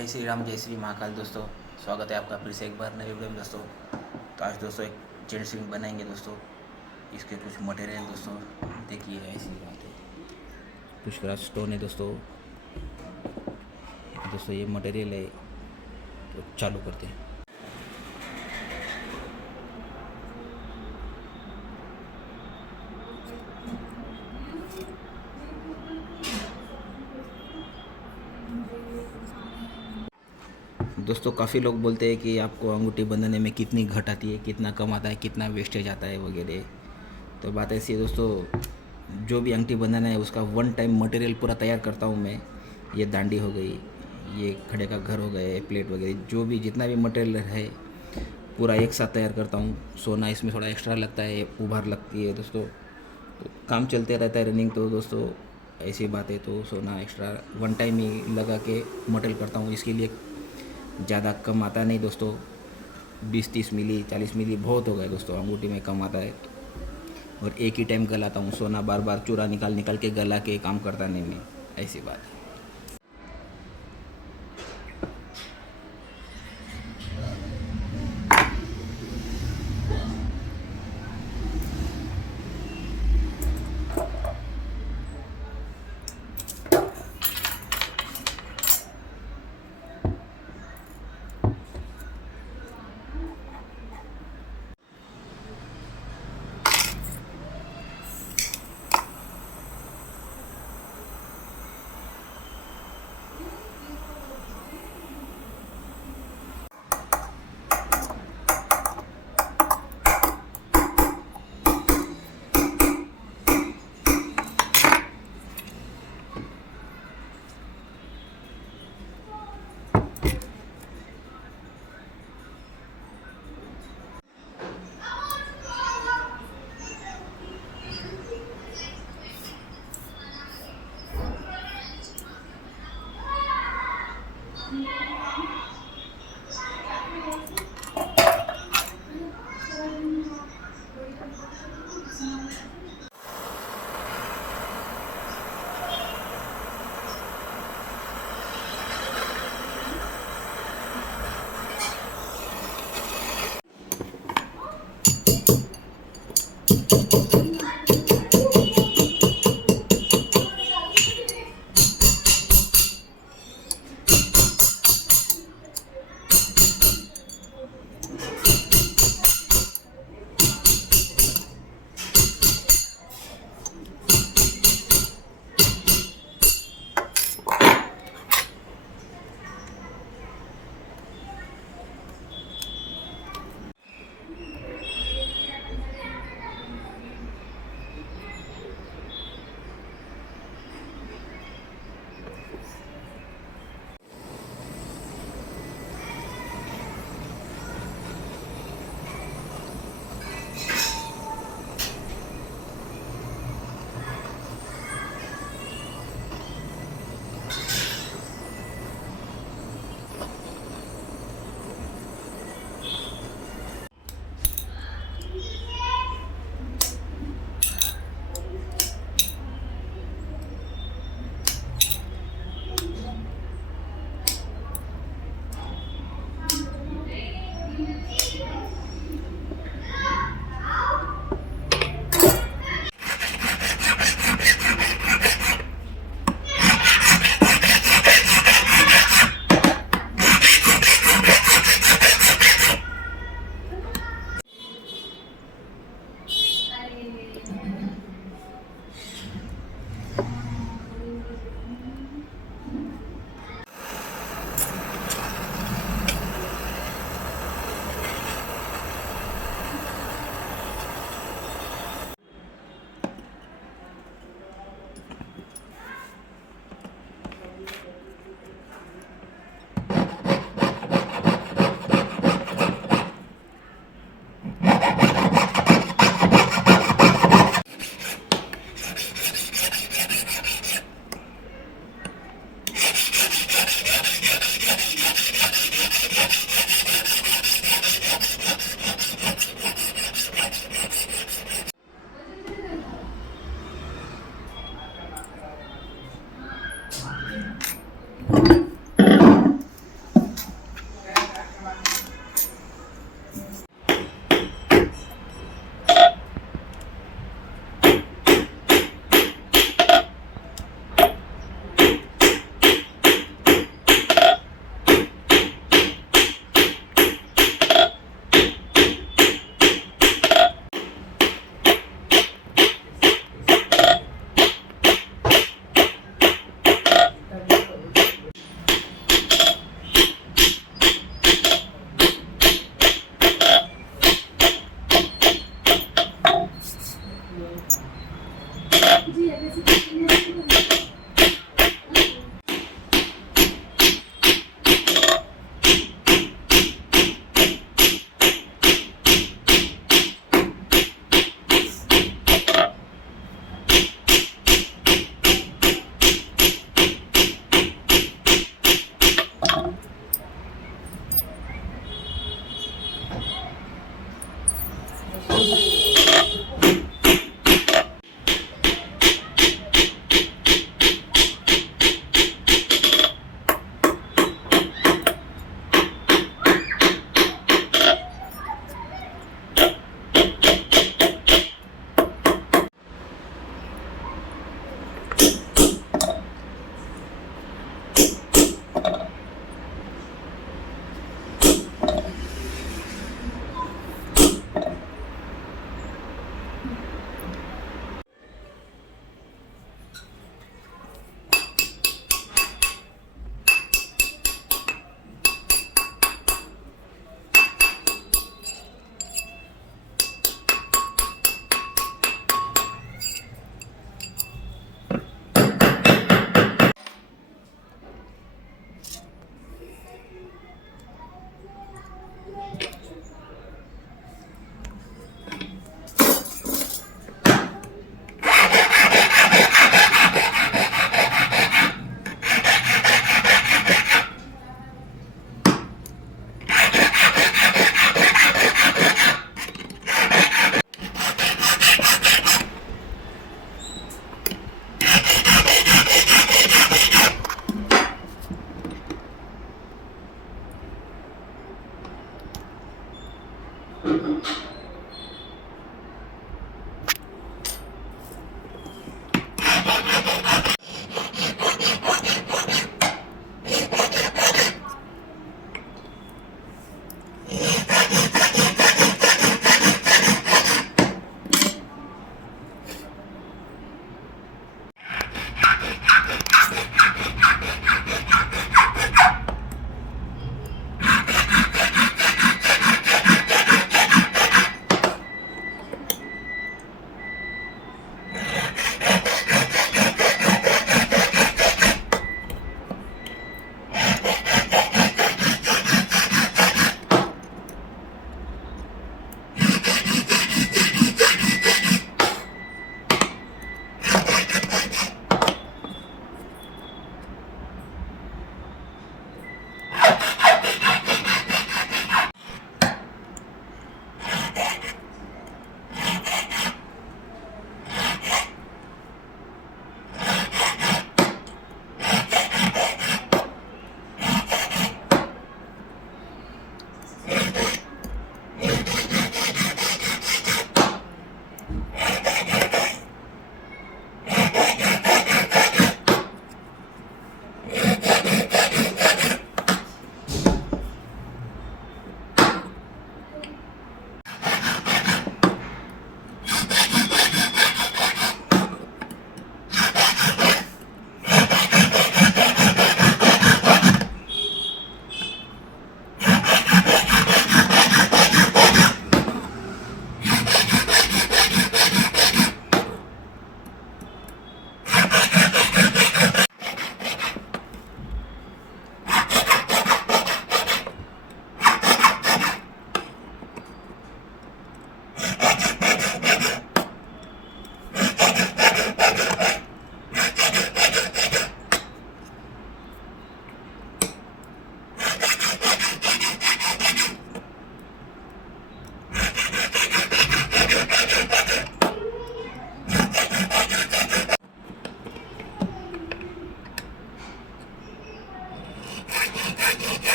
जय श्री राम, जय श्री महाकाल। दोस्तों स्वागत है आपका फिर से एक बार नए वीडियो में। दोस्तों तो आज दोस्तों एक जेंट्स रिंग बनाएंगे दोस्तों। इसके कुछ मटेरियल दोस्तों देखिए, ऐसी बात है। पुष्कराज स्टोन है दोस्तों। दोस्तों ये मटेरियल है, तो चालू करते हैं। दोस्तों काफ़ी लोग बोलते हैं कि आपको अंगूठी बनाने में कितनी घट आती है, कितना कम आता है, कितना वेस्टेज आता है वगैरह। तो बात ऐसी है दोस्तों, जो भी अंगूठी बनाना है उसका वन टाइम मटेरियल पूरा तैयार करता हूँ मैं। ये दांडी हो गई, ये खड़े का घर हो गए, प्लेट वगैरह, जो भी जितना भी मटेरियल है पूरा एक साथ तैयार करता हूँ। सोना इसमें थोड़ा एक्स्ट्रा लगता है, उभार लगती है दोस्तों। तो काम चलते रहता है रनिंग। तो दोस्तों ऐसी बात है, तो सोना एक्स्ट्रा वन टाइम ही लगा के मटेरियल करता हूँ। इसके लिए ज़्यादा कम आता नहीं दोस्तों। 20-30 मिली 40 मिली बहुत हो गए दोस्तों, अंगूठी में कम आता है। और एक ही टाइम गलाता हूँ, सोना बार बार चूरा निकाल निकाल के गला के काम करता नहीं मैं, ऐसी बात है।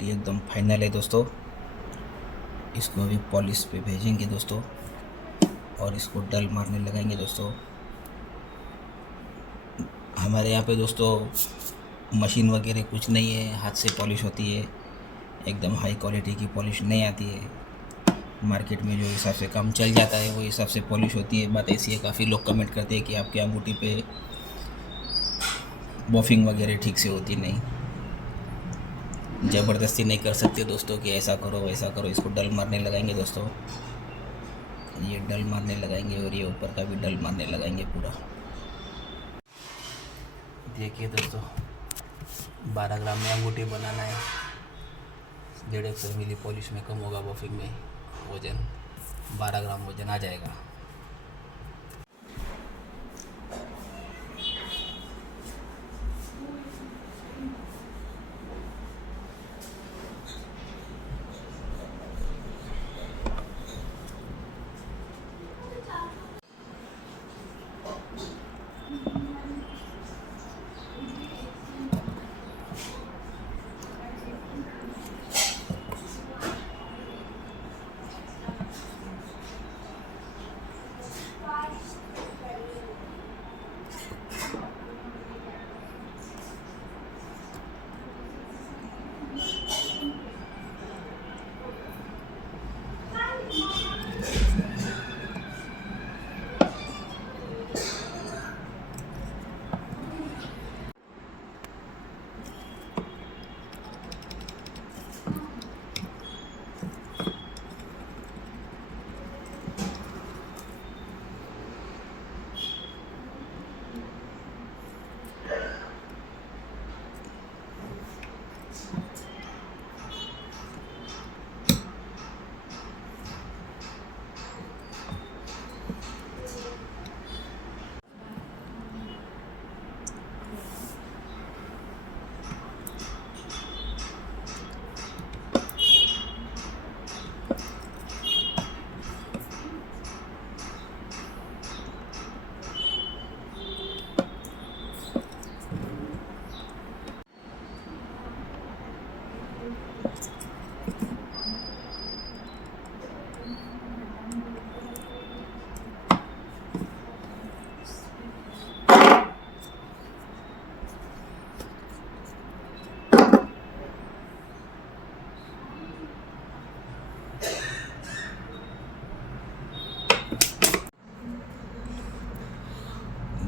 अंगूठी एकदम फाइनल है दोस्तों। इसको अभी पॉलिश पे भेजेंगे दोस्तों और इसको डल मारने लगाएंगे दोस्तों। हमारे यहाँ पे दोस्तों मशीन वगैरह कुछ नहीं है, हाथ से पॉलिश होती है। एकदम हाई क्वालिटी की पॉलिश नहीं आती है। मार्केट में जो हिसाब से काम चल जाता है वो हिसाब से पॉलिश होती है। बात ऐसी है, काफ़ी लोग कमेंट करते हैं कि आपकी अंगूठी पे बॉफिंग वगैरह ठीक से होती नहीं। ज़बरदस्ती नहीं कर सकते दोस्तों कि ऐसा करो वैसा करो। इसको डल मारने लगाएंगे दोस्तों, ये डल मारने लगाएंगे और ये ऊपर का भी डल मारने लगाएंगे पूरा। देखिए दोस्तों, 12 ग्राम में अंगूठी बनाना है। 150 मिली पॉलिश में कम होगा, बॉफिंग में वज़न 12 ग्राम वज़न आ जाएगा।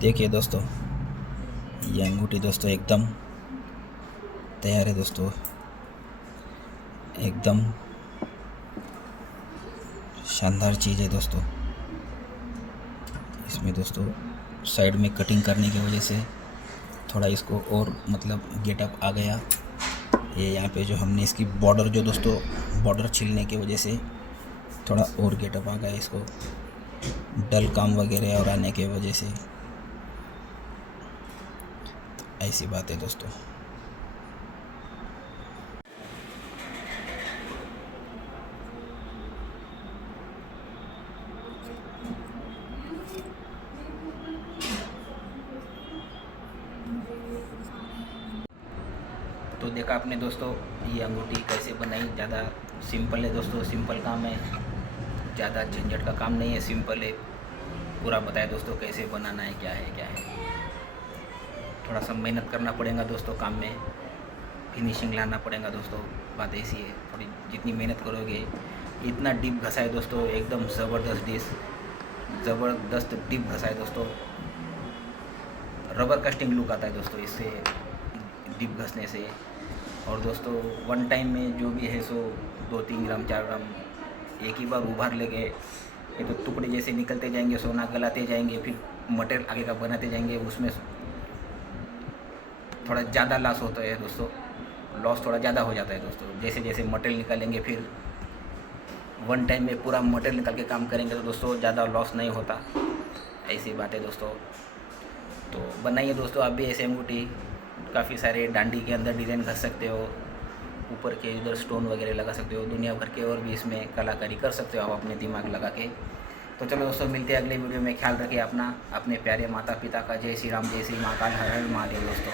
देखिए दोस्तों, ये अंगूठी दोस्तों एकदम तैयार है दोस्तों। एकदम शानदार चीज़ है दोस्तों। इसमें दोस्तों साइड में कटिंग करने की वजह से थोड़ा इसको और मतलब गेटअप आ गया। ये यहाँ पे जो हमने इसकी बॉर्डर जो दोस्तों बॉर्डर छिलने की वजह से थोड़ा और गेटअप आ गया इसको, डल काम वगैरह और आने की वजह से। ऐसी बात है दोस्तों। तो देखा आपने दोस्तों, ये अंगूठी कैसे बनाई। ज़्यादा सिंपल है दोस्तों, सिंपल काम है, ज़्यादा झंझट का काम नहीं है, सिंपल है। पूरा बताया दोस्तों कैसे बनाना है, क्या है क्या है। थोड़ा सा मेहनत करना पड़ेगा दोस्तों काम में, फिनिशिंग लाना पड़ेगा दोस्तों। बात ऐसी है, थोड़ी जितनी मेहनत करोगे। इतना डीप घसा है दोस्तों, एकदम ज़बरदस्त डीप घसा है दोस्तों। रबर कास्टिंग लुक आता है दोस्तों इससे, डीप घसने से। और दोस्तों वन टाइम में जो भी है सो 2-3 ग्राम 4 ग्राम एक ही बार उभार लेंगे, ये तो टुकड़े जैसे निकलते जाएंगे, सोना गलाते जाएंगे, फिर मटेरियल आगे का बनाते जाएंगे। उसमें थोड़ा ज़्यादा लॉस होता है दोस्तों, लॉस थोड़ा ज़्यादा हो जाता है दोस्तों। जैसे जैसे मटेरियल निकालेंगे, फिर वन टाइम में पूरा मटेरियल निकाल के काम करेंगे तो दोस्तों ज़्यादा लॉस नहीं होता। ऐसी बात है दोस्तों। तो बनाइए दोस्तों आप भी ऐसे अंगूठी। काफ़ी सारे डांडी के अंदर डिज़ाइन कर सकते हो, ऊपर के इधर स्टोन वगैरह लगा सकते हो, दुनिया भर के और भी इसमें कलाकारी कर सकते हो आप अपने दिमाग लगा के। तो चलो दोस्तों, मिलते हैं अगले वीडियो में। ख्याल रखिए अपना, अपने प्यारे माता पिता का। जय श्री राम, जय श्री महाकाल, हर हर महादेव दोस्तों।